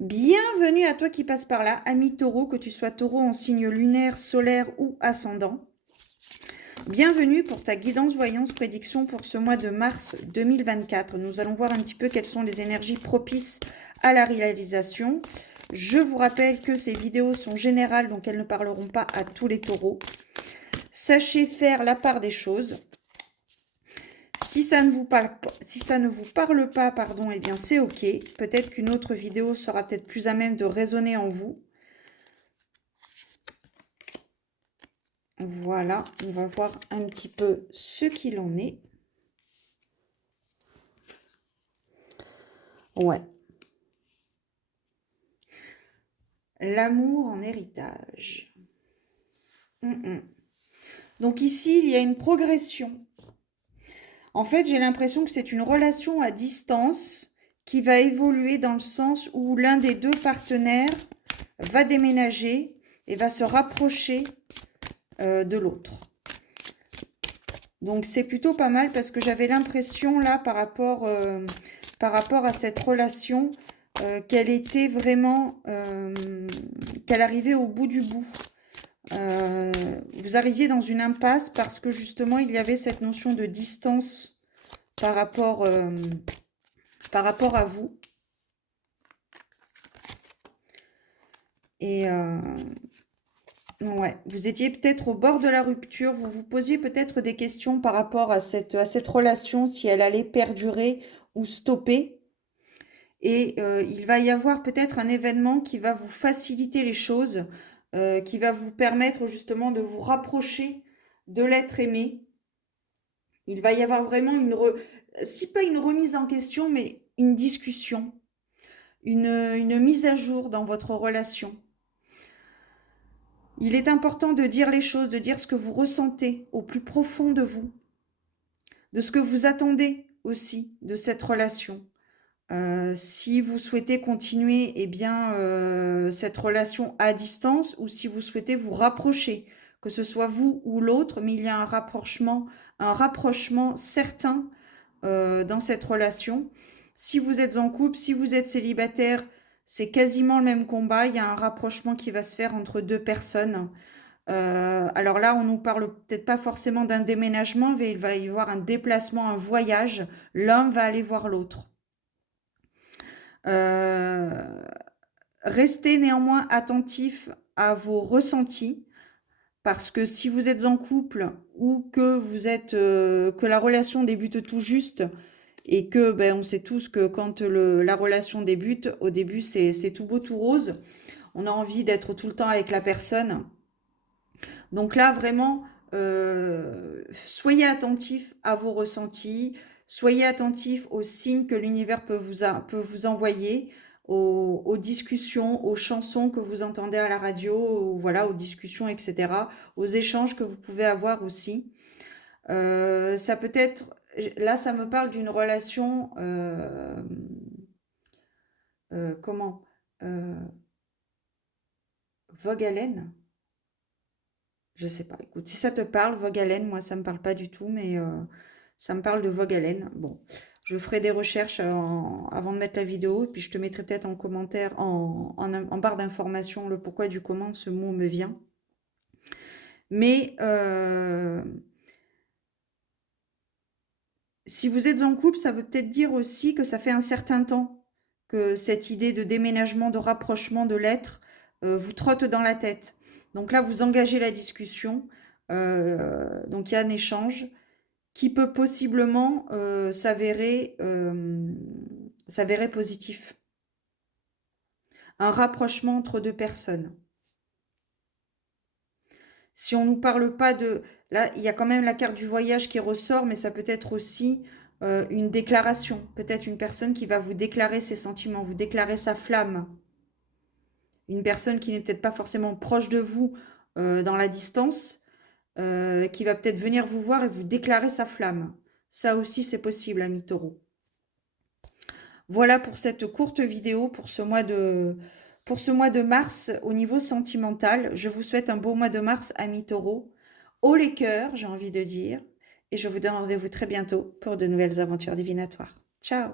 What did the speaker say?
Bienvenue à toi qui passe par là, ami taureau, que tu sois taureau en signe lunaire, solaire ou ascendant. Bienvenue pour ta guidance, voyance, prédiction pour ce mois de mars 2024. Nous allons voir un petit peu quelles sont les énergies propices à la réalisation. Je vous rappelle que ces vidéos sont générales, donc elles ne parleront pas à tous les taureaux. Sachez faire la part des choses. Si ça ne vous parle pas, pardon, eh bien c'est ok. Peut-être qu'une autre vidéo sera peut-être plus à même de résonner en vous. Voilà, on va voir un petit peu ce qu'il en est. Ouais. L'amour en héritage. Donc ici, il y a une progression. En fait, j'ai l'impression que c'est une relation à distance qui va évoluer dans le sens où l'un des deux partenaires va déménager et va se rapprocher de l'autre. Donc c'est plutôt pas mal parce que j'avais l'impression là par rapport à cette relation qu'elle était vraiment, qu'elle arrivait au bout du bout. Vous arriviez dans une impasse parce que justement il y avait cette notion de distance par rapport à vous. Et ouais, vous étiez peut-être au bord de la rupture, vous vous posiez peut-être des questions par rapport à cette relation, si elle allait perdurer ou stopper. Et il va y avoir peut-être un événement qui va vous faciliter les choses, qui va vous permettre justement de vous rapprocher de l'être aimé. Il va y avoir vraiment si pas une remise en question, mais une discussion, une mise à jour dans votre relation. Il est important de dire les choses, de dire ce que vous ressentez au plus profond de vous, de ce que vous attendez aussi de cette relation. Si vous souhaitez continuer eh bien, cette relation à distance ou si vous souhaitez vous rapprocher, que ce soit vous ou l'autre, mais il y a un rapprochement certain dans cette relation. Si vous êtes en couple, si vous êtes célibataire, c'est quasiment le même combat. Il y a un rapprochement qui va se faire entre deux personnes. Alors là, on nous parle peut-être pas forcément d'un déménagement, mais il va y avoir un déplacement, un voyage. L'un va aller voir l'autre. Restez néanmoins attentif à vos ressentis parce que si vous êtes en couple ou que vous êtes que la relation débute tout juste et que on sait tous que quand la relation débute, au début c'est tout beau tout rose, on a envie d'être tout le temps avec la personne. Donc là vraiment soyez attentif à vos ressentis, soyez attentif aux signes que l'univers peut vous envoyer. Aux discussions, aux chansons que vous entendez à la radio, voilà, aux discussions, etc., aux échanges que vous pouvez avoir aussi. Ça peut être, là, ça me parle d'une relation, comment, vogue haleine. Je sais pas. Écoute, si ça te parle, vogue haleine, moi, ça me parle pas du tout, mais ça me parle de vogue haleine. Bon, je ferai des recherches avant de mettre la vidéo, et puis je te mettrai peut-être en commentaire, en barre d'informations, le pourquoi du comment ce mot me vient. Mais si vous êtes en couple, ça veut peut-être dire aussi que ça fait un certain temps que cette idée de déménagement, de rapprochement de l'être vous trotte dans la tête. Donc là, vous engagez la discussion. Donc il y a un échange qui peut possiblement s'avérer positif. Un rapprochement entre deux personnes. Si on ne nous parle pas de... Là, il y a quand même la carte du voyage qui ressort, mais ça peut être aussi une déclaration. Peut-être une personne qui va vous déclarer ses sentiments, vous déclarer sa flamme. Une personne qui n'est peut-être pas forcément proche de vous dans la distance, qui va peut-être venir vous voir et vous déclarer sa flamme. Ça aussi, c'est possible, ami taureau. Voilà pour cette courte vidéo pour ce mois de mars au niveau sentimental. Je vous souhaite un beau mois de mars, amis taureaux. Haut les cœurs, j'ai envie de dire. Et je vous donne rendez-vous très bientôt pour de nouvelles aventures divinatoires. Ciao!